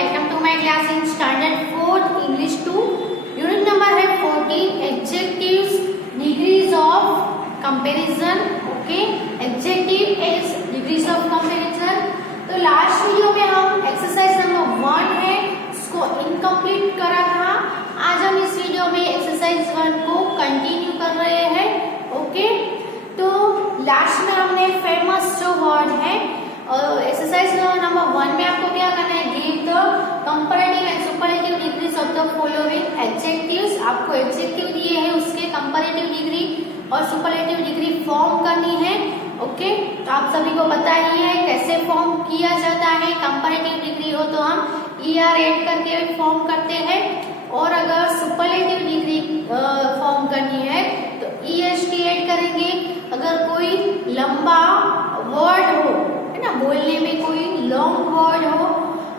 Welcome to my class in standard 4th English 2। Unit number है 14 adjectives degrees of comparison. Okay, adjective is degrees of comparison. तो last video में हम exercise number 1 है उसको incomplete करा था। आज हम इस वीडियो में एक्सरसाइज 1 को कंटिन्यू कर रहे हैं। ओके, तो लास्ट में हमने फेमस जो वर्ड है एक्सरसाइज नंबर 1 में आपको क्या करना है, give the comparative and superlative degrees of the following adjectives. आपको एडजेक्टिव दिए हैं, उसके कंपैरेटिव डिग्री और सुपरलेटिव डिग्री फॉर्म करनी है। ओके, तो आप सभी को पता ही है कैसे फॉर्म किया जाता है। कंपैरेटिव डिग्री हो तो हम ER ऐड करके फॉर्म करते हैं, और अगर सुपरलेटिव डिग्री फॉर्म करनी है तो EST ऐड करेंगे। अगर कोई लंबा वर्ड हो, है ना, बोलने में कोई लॉन्ग वर्ड हो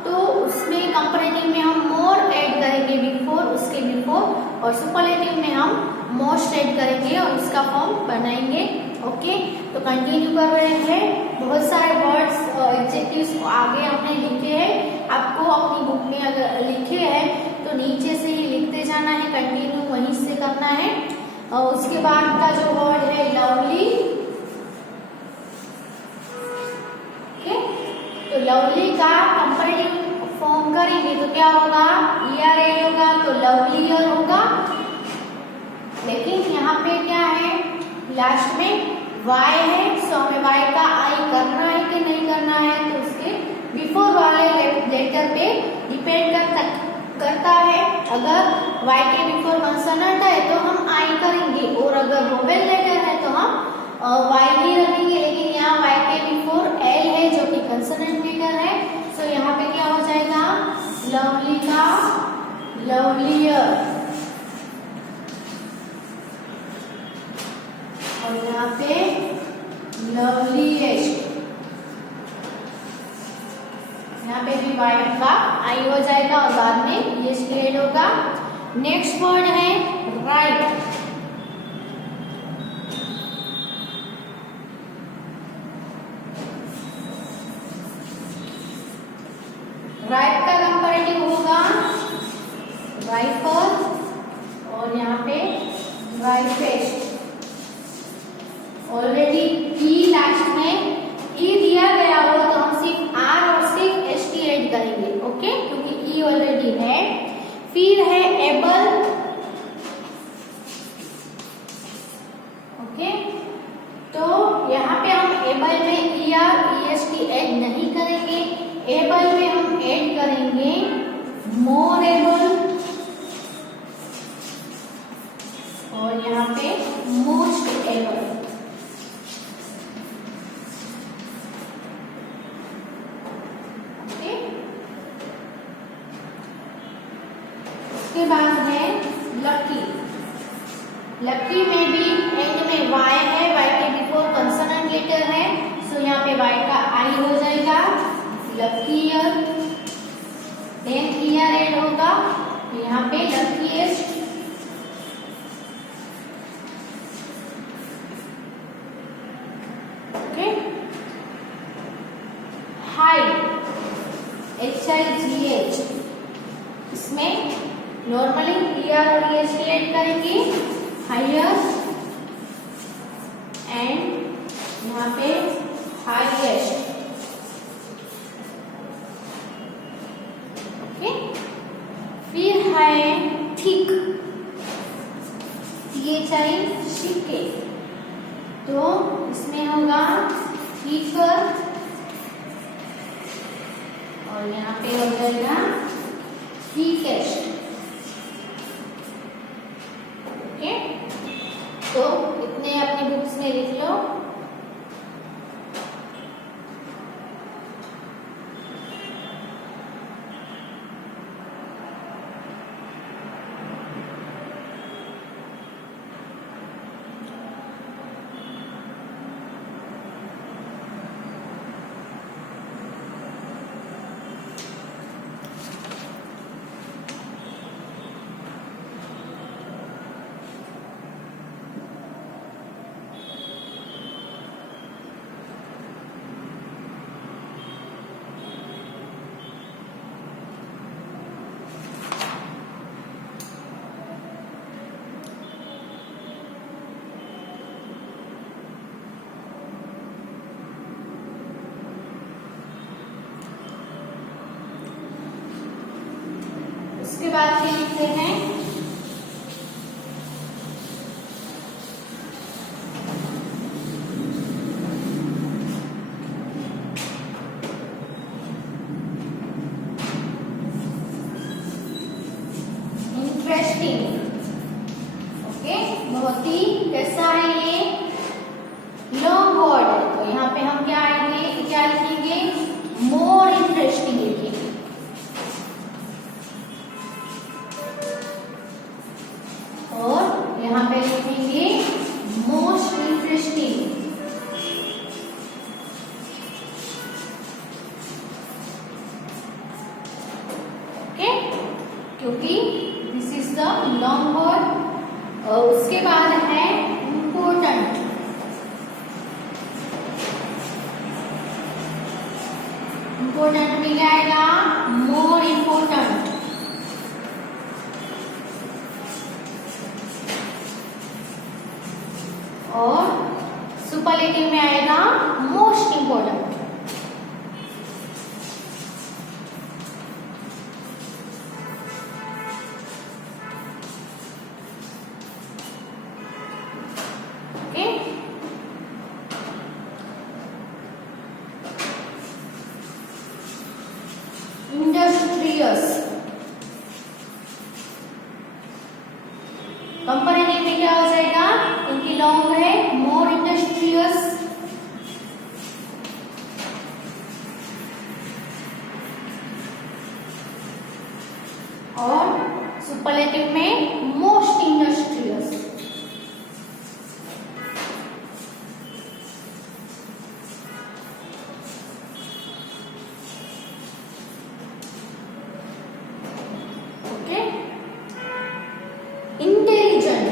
तो उसमें कंपैरेटिव में हम मोर ऐड करेंगे बिफोर, उसके बिफोर, और सुपरलेटिव में हम मोस्ट ऐड करेंगे और उसका फॉर्म बनाएंगे। ओके, तो कंटिन्यू कर रहे हैं। बहुत सारे वर्ड्स एडजेक्टिव्स आगे हमने लिखे हैं, आपको अपनी बुक में अगर लिखे हैं तो नीचे से ही लिखते जाना है, कंटिन्यू वहीं से करना है। और उसके बाद का जो वर्ड है लवली। तो लवली का कंपैरेटिव फॉर्म करेंगे तो क्या होगा, ER ऐड होगा तो लवलियर होगा। लेकिन यहाँ पे क्या है, लास्ट में Y है, सो हमें Y का I करना है कि नहीं करना है, तो उसके बिफोर वाले लेटर पे डिपेंड करता है। अगर Y के बिफोर कंसोनेंट है तो हम I करेंगे, और अगर वोवेल लेटर है तो हम Y ही रखेंगे। लेकिन यहाँ Y के बिफोर L है जो कि कंसोनेंट लेटर है, सो यहाँ पे क्या हो जाएगा, लवली का लवलियर, और यहाँ पे लवलीएस्ट। यहाँ पे भी Y का I हो जाएगा और बाद में ये स्ट्रेट होगा। नेक्स्ट वर्ड है राइट। राइट का कंपैरेटिव होगा राइफल, और यहाँ पे राइफेस्ट। ऑलरेडी ई लास्ट में ई दिया गया हो तो हम सिर्फ R और सिर्फ ST ऐड करेंगे। ओके, क्योंकि ई ऑलरेडी है। फिर है एबल। ओके, तो यहाँ पे हम एबल में ER EST ऐड नहीं करेंगे, एबल में हम ऐड करेंगे मोर एबल, और यहाँ पे मोस्ट एबल। ओके, उसके बाद है लकी। लकी में भी एंड में Y है, Y के बिफोर कंसोनेंट लेटर है, सो यहाँ पे Y का I हो जाएगा, लकीयर। देन ER ऐड होगा, यहाँ पे लकीएस्ट। Okay, high, HIGH। इसमें नॉर्मली ER और EST ऐड करेंगे, हायर, एंड यहाँ पे हाईएस्ट। ओके, फिर है थिक, THICK, तो इसमें होगा थिकर, और यहाँ पे हो जाएगा थिकेस्ट। ओके, तो इतने अपनी बुक्स में लिख लो। लिखते हैं। इंटरेस्टिंग, ओके, बहुत ही कैसा है ये, लॉन्ग वर्ड है, तो यहाँ पे हम क्या लिखेंगे, मोर इंटरेस्टिंग लिखेंगे। और यहाँ पे लिखेंगे मोस्ट इंटरेस्टिंग। ओके, क्योंकि this is the long word. उसके बाद है इम्पोर्टेंट। इम्पोर्टेंट में क्या आएगा, मोर इम्पोर्टेंट। और सुपरलेटिव में आएगा most important. Okay, industrious. Comparative में क्या हो जाएगा, क्योंकि लॉन्ग है, मोर इंडस्ट्रियस। और सुपरलेटिव में मोस्ट इंडस्ट्रियस। इंटेलिजेंट,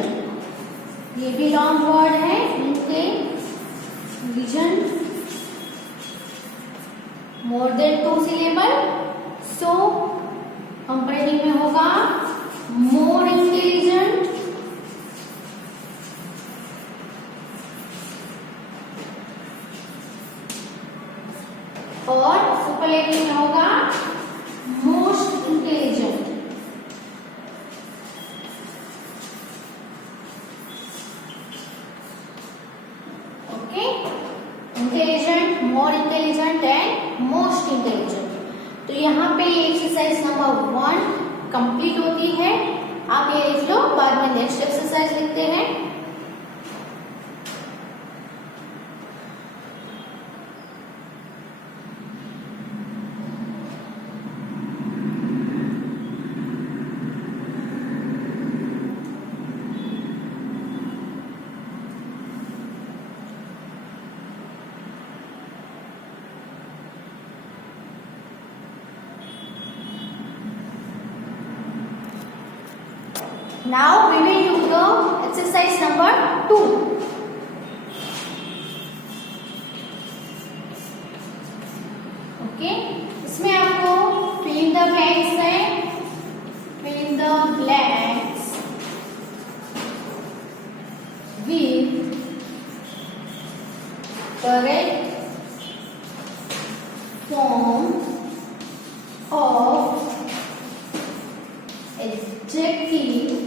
ये भी लॉन्ग वर्ड है, इंटेलिजेंट, मोर देन 2 syllable, सो कंपैरेटिव में होगा मोर इंटेलिजेंट। और सुपरलेटिव में होगा most intelligent. Intelligent, more intelligent and most intelligent. तो यहाँ पे एक्सरसाइज नंबर 1 कंप्लीट होती है। आप ये लिख लो, बाद में नेक्स्ट एक्सरसाइज लिखते हैं। Now we will do the exercise number 2. Okay, इसमें आपको fill in the blanks है, fill in the blanks with correct form of adjectives।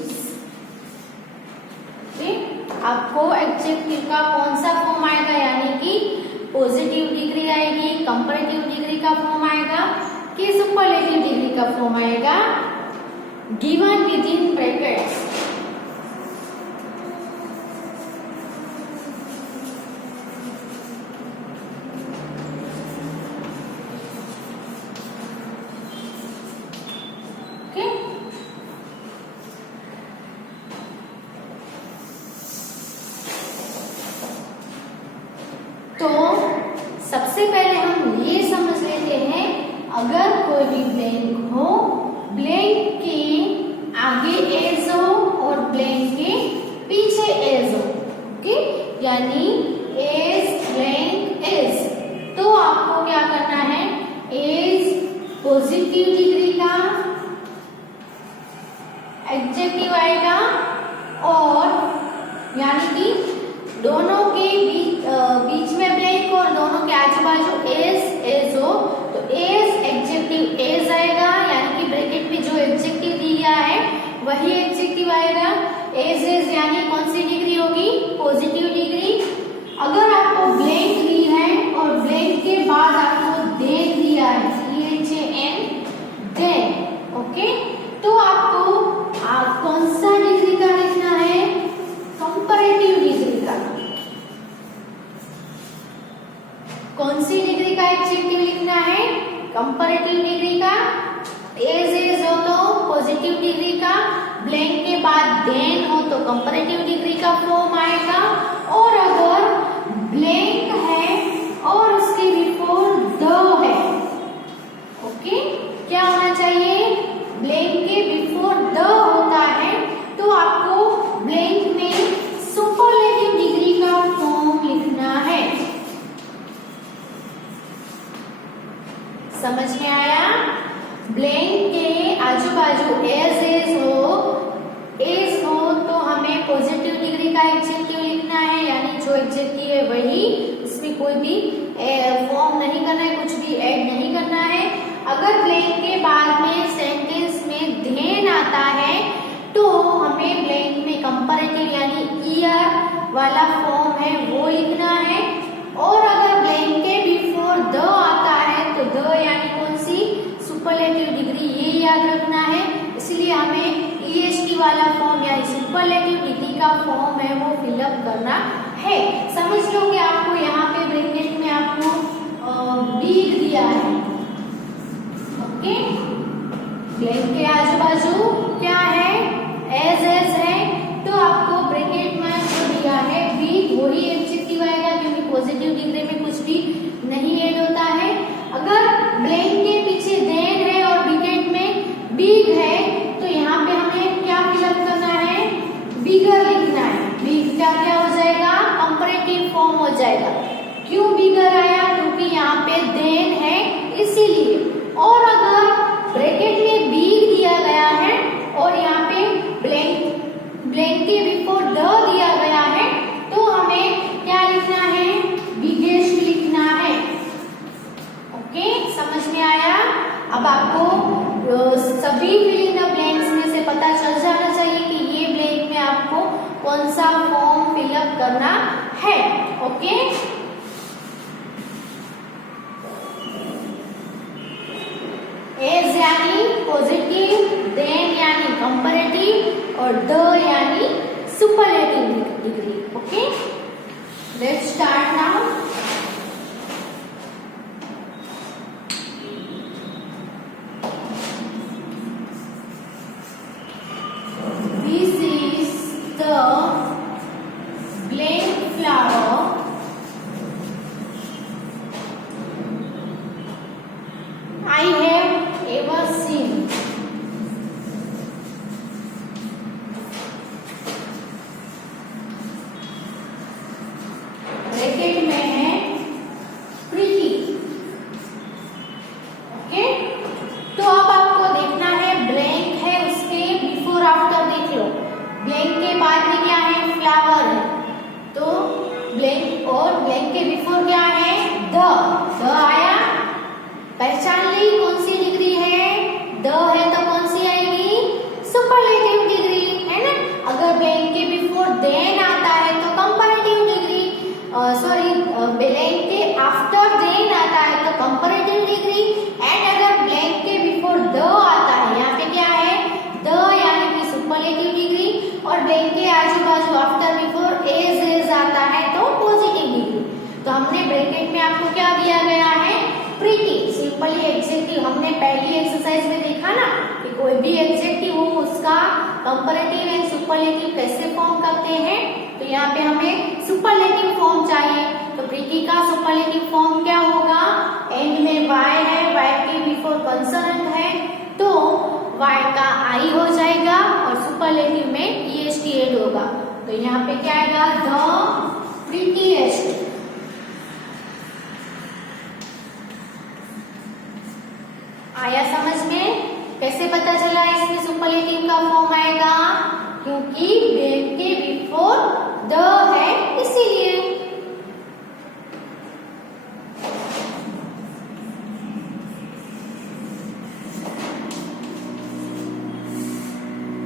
आपको एडजेक्टिव का कौन सा फॉर्म आएगा, यानी कि पॉजिटिव डिग्री आएगी, कंपैरेटिव डिग्री का फॉर्म आएगा कि सुपरलेटिव डिग्री का फॉर्म आएगा, गिवन विद इन ब्रैकेट्स। तो सबसे पहले हम ये समझ लेते हैं, अगर कोई भी ब्लैंक हो, ब्लैंक के आगे एज हो और ब्लैंक के पीछे एज हो, ओके, यानी एज ब्लैंक एज, तो आपको क्या करना है, एज पॉजिटिव डिग्री का एडजेक्टिव आएगा, और यानी कि दोनों के बीच में ब्लैंक और दोनों के आजू बाजू एज हो, तो एज एडजेक्टिव एज आएगा, यानी कि ब्रैकेट में जो एडजेक्टिव दिया है यानी कौन सी डिग्री होगी? Positive degree. अगर आपको ब्लैंक दी है और ब्लैंक के बाद आपको देन दिया है, CHAN, देन, ओके, तो आपको कौन सा डिग्री का लिखना है? कंपैरेटिव डिग्री का। कौन सी डिग्री का एडजेक्टिव लिखना है? कंपैरेटिव डिग्री का। एज हो तो पॉजिटिव डिग्री का, ब्लैंक के बाद देन हो तो कंपैरेटिव डिग्री का फॉर्म आएगा। और अगर ब्लैंक है और उसके बिफोर द है, ओके, क्या होना चाहिए? ब्लैंक के बिफोर द होता है तो आपको ब्लैंक में सुपरलेटिव डिग्री का फॉर्म लिखना है। समझ में आया? ब्लैंक के आजू बाजू एज हो तो हमें पॉजिटिव डिग्री का एडजेक्टिव लिखना है, यानी जो एडजेक्टिव है वही, इसमें कोई भी फॉर्म नहीं करना है, कुछ भी ऐड नहीं करना है। अगर ब्लैंक के बाद में सेंटेंस में देन आता है तो हमें ब्लैंक में कंपैरेटिव यानी ईयर वाला फॉर्म है वो लिखना है। और अगर ब्लैंक के बिफोर द आता है तो द यानी कौन सी? सुपरलेटिव डिग्री, ये याद रखना है। इसलिए हमें EST वाला फॉर्म यानी सुपरलेटिव डिग्री का फॉर्म है वो फिलअप करना है। समझ लो कि आपको यहाँ पे ब्रैकेट में आपको बिग दिया है, ओके, ब्लैंक के आजू बाजू क्या है? एज है, तो आपको ब्रैकेट में जो दिया है बिग वही एडजेक्टिव आएगा, क्योंकि पॉजिटिव डिग्री में कुछ भी नहीं ऐड होता है। अगर ब्लैंक के पीछे देन है और ब्रैकेट में बिग है तो यहाँ पे हमें क्या फिलअप करना है? बिगर लिखना है। बिग का क्या हो जाएगा? कंपैरेटिव फॉर्म हो जाएगा। क्यों बिगर आया? क्योंकि यहाँ पे देन है इसीलिए। और अगर ब्रैकेट में बिग दिया गया है और यहाँ पे ब्लैंक के बिफोर द दिया गया है तो हमें क्या लिखना है? बिगेस्ट लिखना है। ओके, समझ में आया? अब आपको सभी फिलिंग द ब्लैंक्स में से पता चल जाना चाहिए कि ये ब्लैंक में आपको कौन सा फॉर्म फिलअप करना है। ओके, एज यानी पॉजिटिव, देन यानी कंपैरेटिव और द यानी superlative degree. Okay, let's start now. पहचान ली कौन सी डिग्री है? द है तो कौन सी आएगी? सुपरलेटिव डिग्री, है ना। अगर ब्लैंक के बिफोर देन आता है तो कंपैरेटिव डिग्री, सॉरी ब्लैंक के आफ्टर देन आता है तो कंपैरेटिव डिग्री। एंड अगर ब्लैंक के बिफोर द आता है, यहाँ पे क्या है? द यानी कि सुपरलेटिव डिग्री, और ब्लैंक के आजू बाजू आफ्टर बिफोर एज आता है तो पॉजिटिव डिग्री। तो हमने ब्रैकेट में आपको क्या दिया गया है? Pretty, simply adjective. हमने पहली एक्सरसाइज में देखा ना कि कोई भी एडजेक्टिव हो उसका कंपैरेटिव एंड सुपरलेटिव कैसे फॉर्म करते हैं। तो यहाँ पे हमें सुपरलेटिव फॉर्म चाहिए। तो प्रीटी का सुपरलेटिव फॉर्म क्या होगा? एंड में वाई है, वाई के बिफोर कंसोनेंट है तो वाई का आई हो जाएगा और सुपरलेटिव में ईएसटी एड होगा। तो यहाँ पे क्या आएगा? The prettiest. आया समझ में? कैसे पता चला इसमें सुपरलेटिव का फॉर्म आएगा? क्योंकि ब्लैंक के बिफोर द है इसीलिए।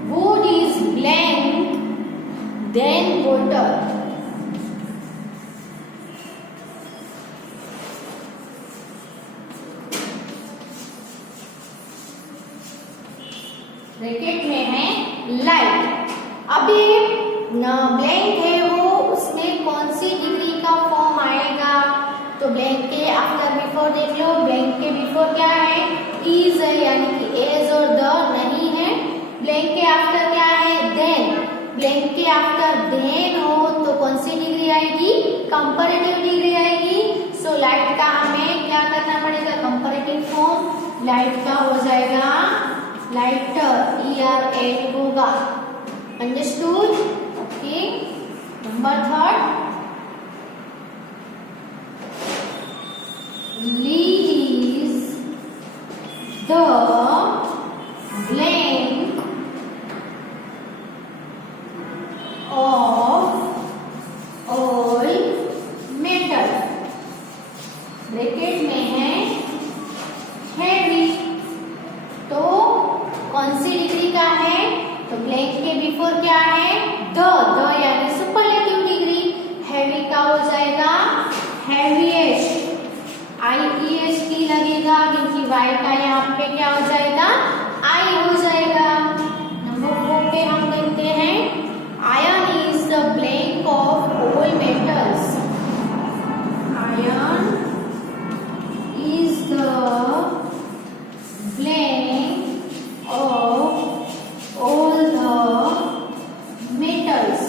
Wood is blank, then water. Bracket में है लाइट। अब ये ब्लैंक है वो, उसमें कौन सी डिग्री का फॉर्म आएगा? तो ब्लैंक के आफ्टर बिफोर देख लो, ब्लैंक के बिफोर क्या है? इज है, यानी कि एज और द नहीं है। ब्लैंक के आफ्टर क्या है? देन। ब्लैंक के आफ्टर देन हो तो कौन सी डिग्री आएगी? कंपैरेटिव डिग्री आएगी। सो लाइट का हमें क्या करना पड़ेगा? कंपैरेटिव फॉर्म लाइट का हो जाएगा लाइटर, ER होगा। Understood? Okay. Number third, is the blank of all metal। Bracket में है हैवी, तो कौन सी डिग्री का है? तो ब्लैंक के बिफोर क्या है? द यानी सुपरलेटिव डिग्री। हैवी का हो जाएगा हैवीएस्ट, IEST लगेगा क्योंकि Y का यहाँ पे क्या हो जाएगा? I हो जाएगा। नंबर 4 पे हम देखते हैं ion is the blank of all metals. Ion is the blank of all the metals.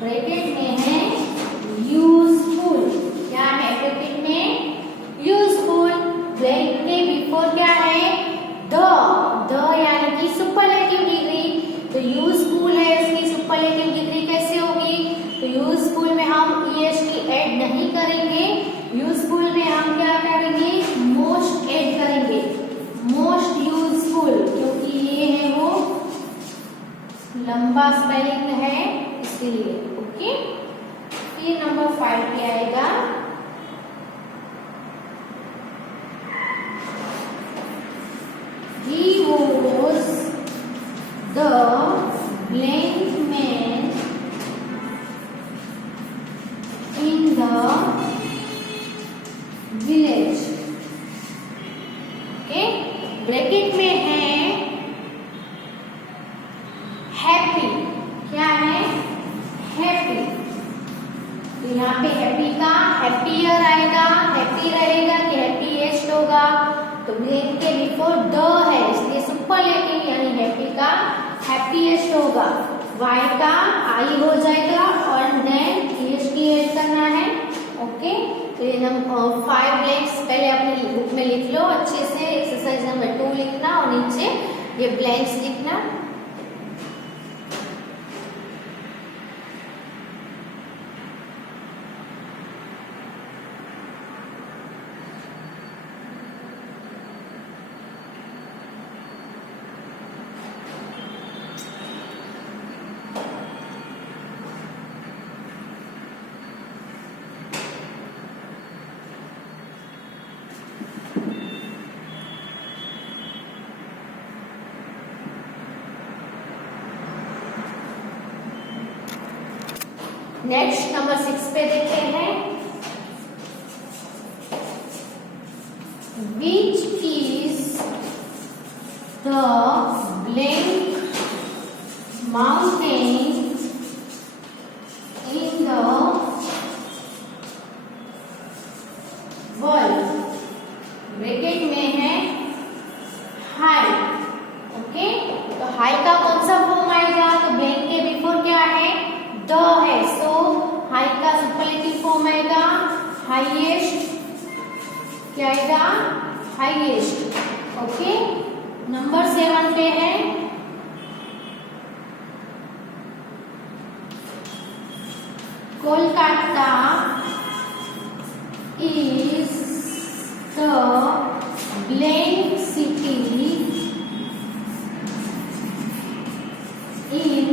Bracket में है यूजफुल। क्या है ब्रैकेट में? यूजफुल। ब्लैंक के बिफोर क्या है? द यानी कि सुपरलेटिव डिग्री। तो यूजफुल है, इसकी सुपरलेटिव डिग्री कैसे होगी? तो यूजफुल में हम EST ऐड नहीं करेंगे, यूजफुल में हम क्या करेंगे? मोस्ट ऐड करेंगे, मोस्ट यूजफुल, क्योंकि ये है वो लंबा स्पेलिंग है इसलिए। ओके। फिर नंबर 5 पे आएगा he was the blank man in the village। Okay. Bracket में है हैप्पी। क्या है? हैप्पी। तो यहाँ पे हैप्पी का हैप्पियर आएगा, हैप्पी रहेगा कि हैप्पीएस्ट होगा? तो ब्लैंक के बिफोर द है इसलिए सुपरलेटिव यानी हैप्पी का हैप्पीएस्ट होगा। Y का I हो जाएगा और देन EST ऐड करना है। ओके। तो ये नंबर 5 ब्लैंक्स पहले अपनी बुक में लिख लो अच्छे से। एक्सरसाइज नंबर 2 लिखना और नीचे ये ब्लैंक्स लिखना। नेक्स्ट नंबर 6 पे देखते हैं which is the blank mountain in the world. Bracket में है हाई। ओके। तो हाई का कौन सा फॉर्म आएगा? तो ब्लैंक के बिफोर क्या है? द है, सो हाई का सुपरलेटिव फॉर्म आएगा हाईएस्ट। क्या आएगा? हाईएस्ट। ओके। नंबर 7 पे है Kolkata is the blank city in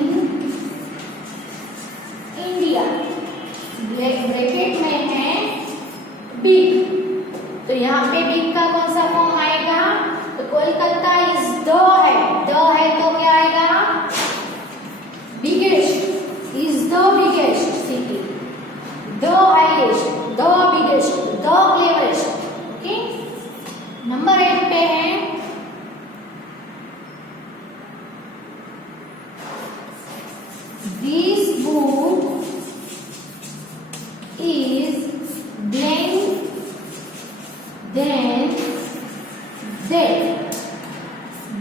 India. Bracket में है बिग। तो यहाँ पे बिग का कौन सा फॉर्म आएगा? तो कोलकाता इज द है तो क्या आएगा? बिगेस्ट। नंबर 8 पे है this book is blank then that.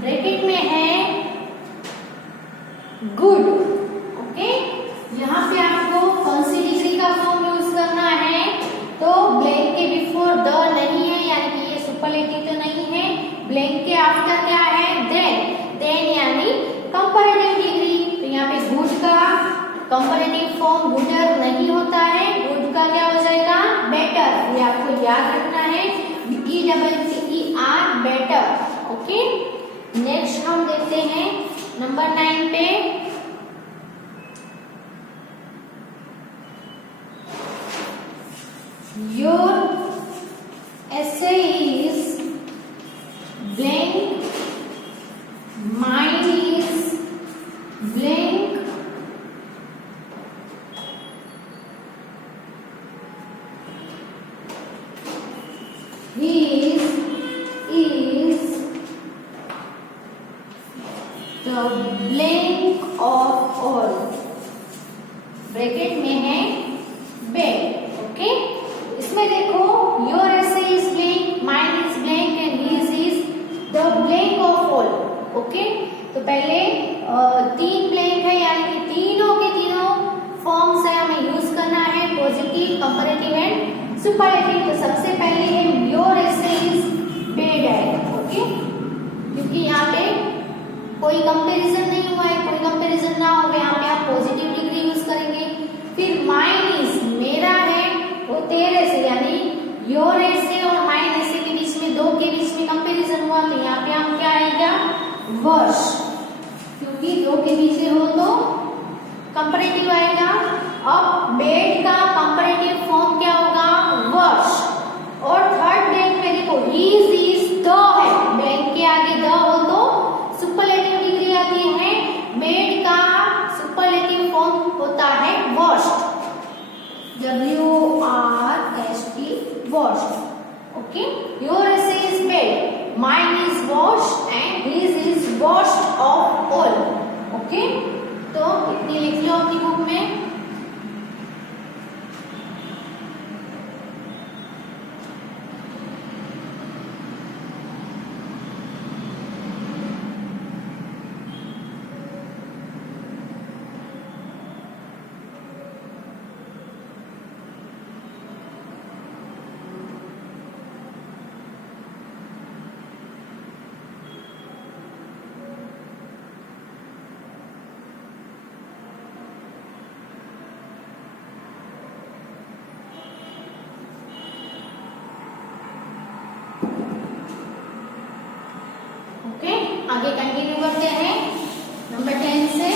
Bracket में है गुड। ओके, यहाँ पे आपको कौन सी डिग्री का फॉर्म यूज करना है, तो ब्लैंक के बिफोर द नहीं है, यानी कि ये सुपरलेटिव तो नहीं है। ब्लैंक के आफ्टर क्या है, देन। देन यानी कंपैरेटिव डिग्री। तो यहाँ पे गुड का कंपैरेटिव फॉर्म गुडर नहीं होता है, गुड का क्या हो जाएगा, बेटर। ये आपको याद रखना है, ERR बेटर। ओके, नेक्स्ट हम देखते हैं नंबर 9 पे your essay is blank, mine is blank, his is the blank of all। Bracket में है blank। ओके, इसमें देखो your essay is blank, mine is blank and his is the blank of all। Okay, तो पहले 3 blank है, यानी कि तीनों के तीनों फॉर्म से हमें यूज करना है, पॉजिटिव, कंपैरेटिव एंड सुपरलेटिव। तो सबसे पहले है योर essay is bad आएगा। ओके, क्योंकि यहाँ पे कोई कंपैरिजन नहीं हुआ है, कोई कंपैरिजन ना हो, यहाँ पे आप पॉजिटिव डिग्री यूज करेंगे। फिर माइन इज मेरा है, वो तेरे से, यानी योर essay और माइन essay के बीच में, दो के बीच में कंपैरिजन हुआ, तो यहाँ पे हम क्या आएगा, वर्ष, क्योंकि दो के बीच हो तो कंपैरेटिव आएगा। अब बेड का कंपैरेटिव फॉर्म क्या होगा, वर्ष। और थर्ड ब्लैंक में देखो हीज इज द है, ब्लैंक के आगे द हो तो सुपरलेटिव डिग्री आती है। बेड का सुपरलेटिव फॉर्म होता है worst, WRST worst. Okay, your essay is bad, mine is worst and his is worst of all। Okay, तो इतनी लिख लो अपनी बुक में। आगे कंटिन्यू करते हैं नंबर 10 से।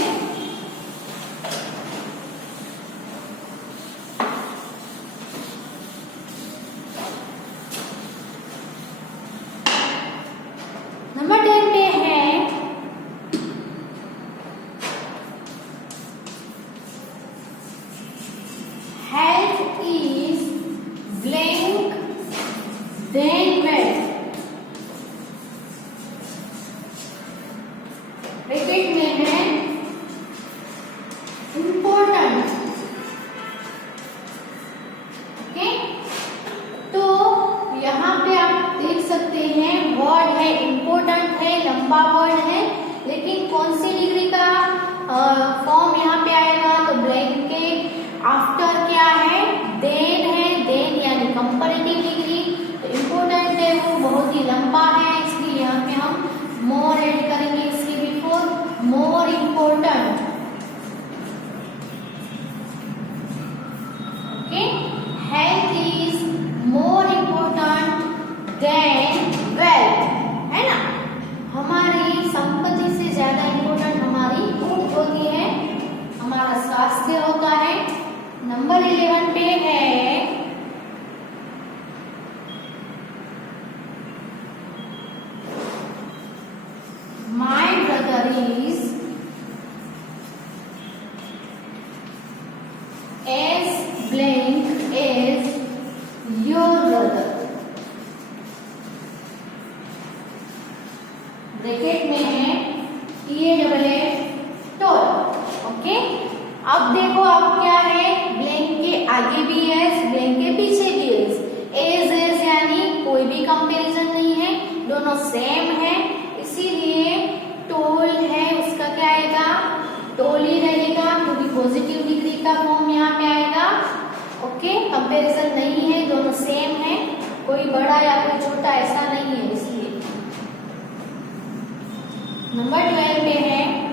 नंबर 10 पे है health is blank then wealth. Bracket में है इम्पोर्टेंट। ओके, तो यहाँ पे आप देख सकते हैं वर्ड है इम्पोर्टेंट है, लंबा वर्ड है, लेकिन कौन सी डिग्री का फॉर्म यहाँ पे आएगा, तो ब्लैंक के आफ्टर क्या है, देन है, देन यानी कंपैरेटिव डिग्री। तो इम्पोर्टेंट है वो बहुत ही लंबा है, इसलिए यहाँ पे हम मोर ऐड करेंगे इसके before, more important. Okay, health is more important then wealth, है ना। हमारी संपत्ति से ज्यादा इम्पोर्टेंट हमारी हेल्थ होती है, हमारा स्वास्थ्य होता है। नंबर 11 पे है My brother is as blank as your brother। Bracket में है TAAA टोल। ओके, अब देखो अब क्या है, ब्लैंक के आगे भी एस, ब्लैंक के पीछे भी एस, एज एज यानी कोई भी कंपैरिजन नहीं है, दोनों सेम है, इसीलिए टोल है उसका क्या आएगा, टोल ही रहेगा, क्योंकि पॉजिटिव डिग्री का फॉर्म यहाँ पे आएगा। ओके, कंपैरिजन नहीं है, दोनों सेम है, कोई बड़ा या कोई छोटा ऐसा नहीं है, इसलिए। नंबर 12 पे है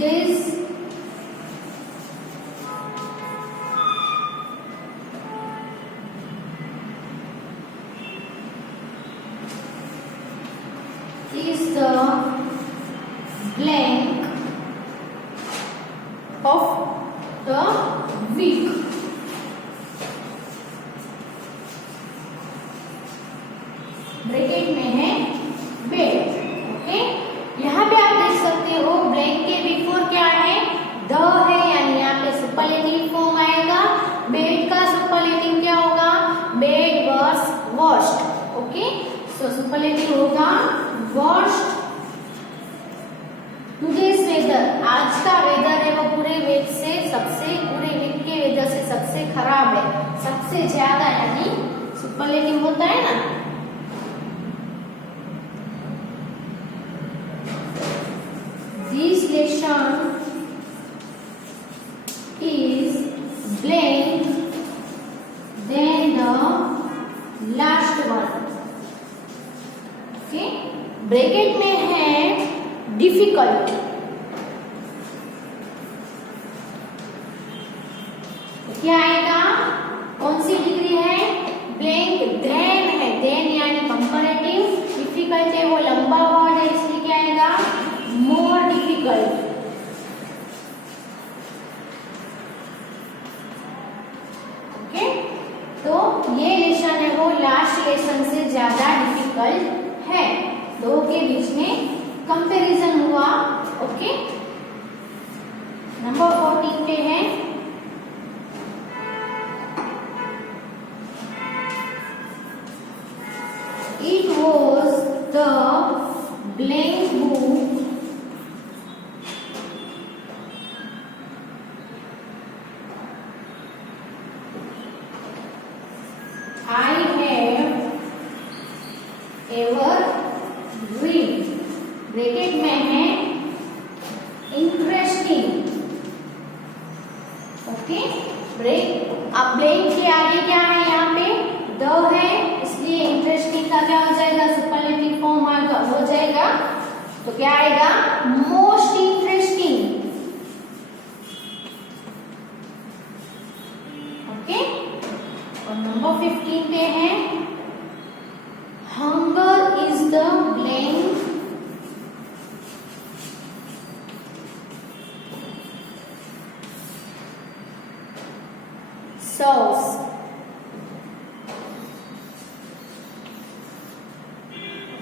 this is the blank of the week। Bracket में है बेड। ओके, यहाँ पे आप देख सकते हो ब्लैंक के बिफोर क्या है, द है, यानी यहाँ पे सुपरलेटिव फॉर्म आएगा। बेड का सुपरलेटिव क्या होगा, bed was washed. Okay, so superlative होगा वॉश्ड। टुडेज वेदर, आज का वेदर है वो पूरे वीक से सबसे, पूरे वीक के वेदर से सबसे खराब है, सबसे ज्यादा, यानी सुपरलेटिव होता है ना। This lesson is blank than the last one। Okay, bracket में है डिफिकल्ट। क्या आएगा, कौन सी डिग्री है, ब्लैंक देन है, देन यानी कंपैरेटिव, डिफिकल्ट है वो लंबा वर्ड है, इसलिए क्या आएगा, मोर डिफिकल्ट। ओके, तो ये लेसन है वो लास्ट लेसन से ज्यादा डिफिकल्ट है, दो के बीच में कंपैरिजन हुआ। ओके, नंबर 14 पे है it was the blank book I have ever read। Bracket में है इंटरेस्टिंग। ओके, ब्रेक, अब ब्लैंक के आगे क्या है, यहाँ पे द है, इसलिए इंटरेस्टिंग का क्या हो जाएगा, सुपरलेटिव फॉर्म हो जाएगा, तो क्या आएगा, मोस्ट इंटरेस्टिंग। ओके, और नंबर 15 पे है hunger is the blank sauce.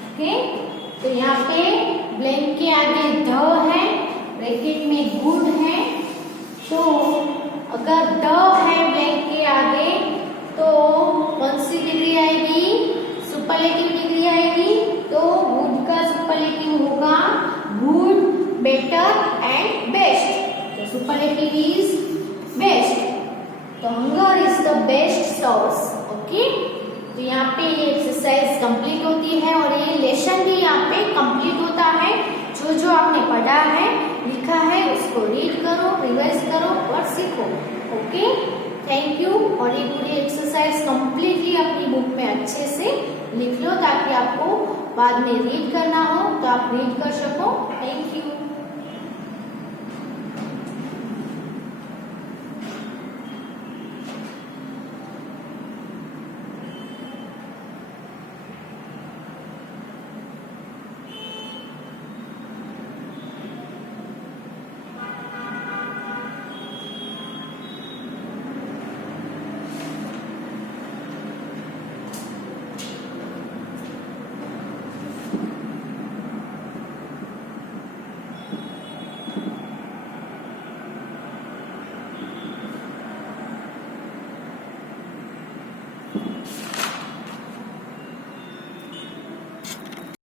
Okay, तो यहाँ पे ब्लैंक के आगे द है, ब्रैकेट में गुड है, तो अगर द है ब्लैंक के आगे तो कौन सी डिग्री आएगी, सुपरलेटिव डिग्री आएगी, तो गुड का सुपरलेटिव होगा गुड, बेटर एंड बेस्ट, तो सुपरलेटिव इज बेस्ट, तो hunger is the best sauce. Okay, तो यहाँ पे ये एक्सरसाइज कंप्लीट होती है और ये लेसन भी यहाँ पे कंप्लीट होता है। जो जो आपने पढ़ा है, लिखा है, उसको रीड करो, रिवाइज करो और सीखो। Okay, thank you. और ये पूरी एक्सरसाइज कंप्लीटली अपनी बुक में अच्छे से लिख लो, ताकि आपको बाद में रीड करना हो तो आप रीड कर सको। Thank you.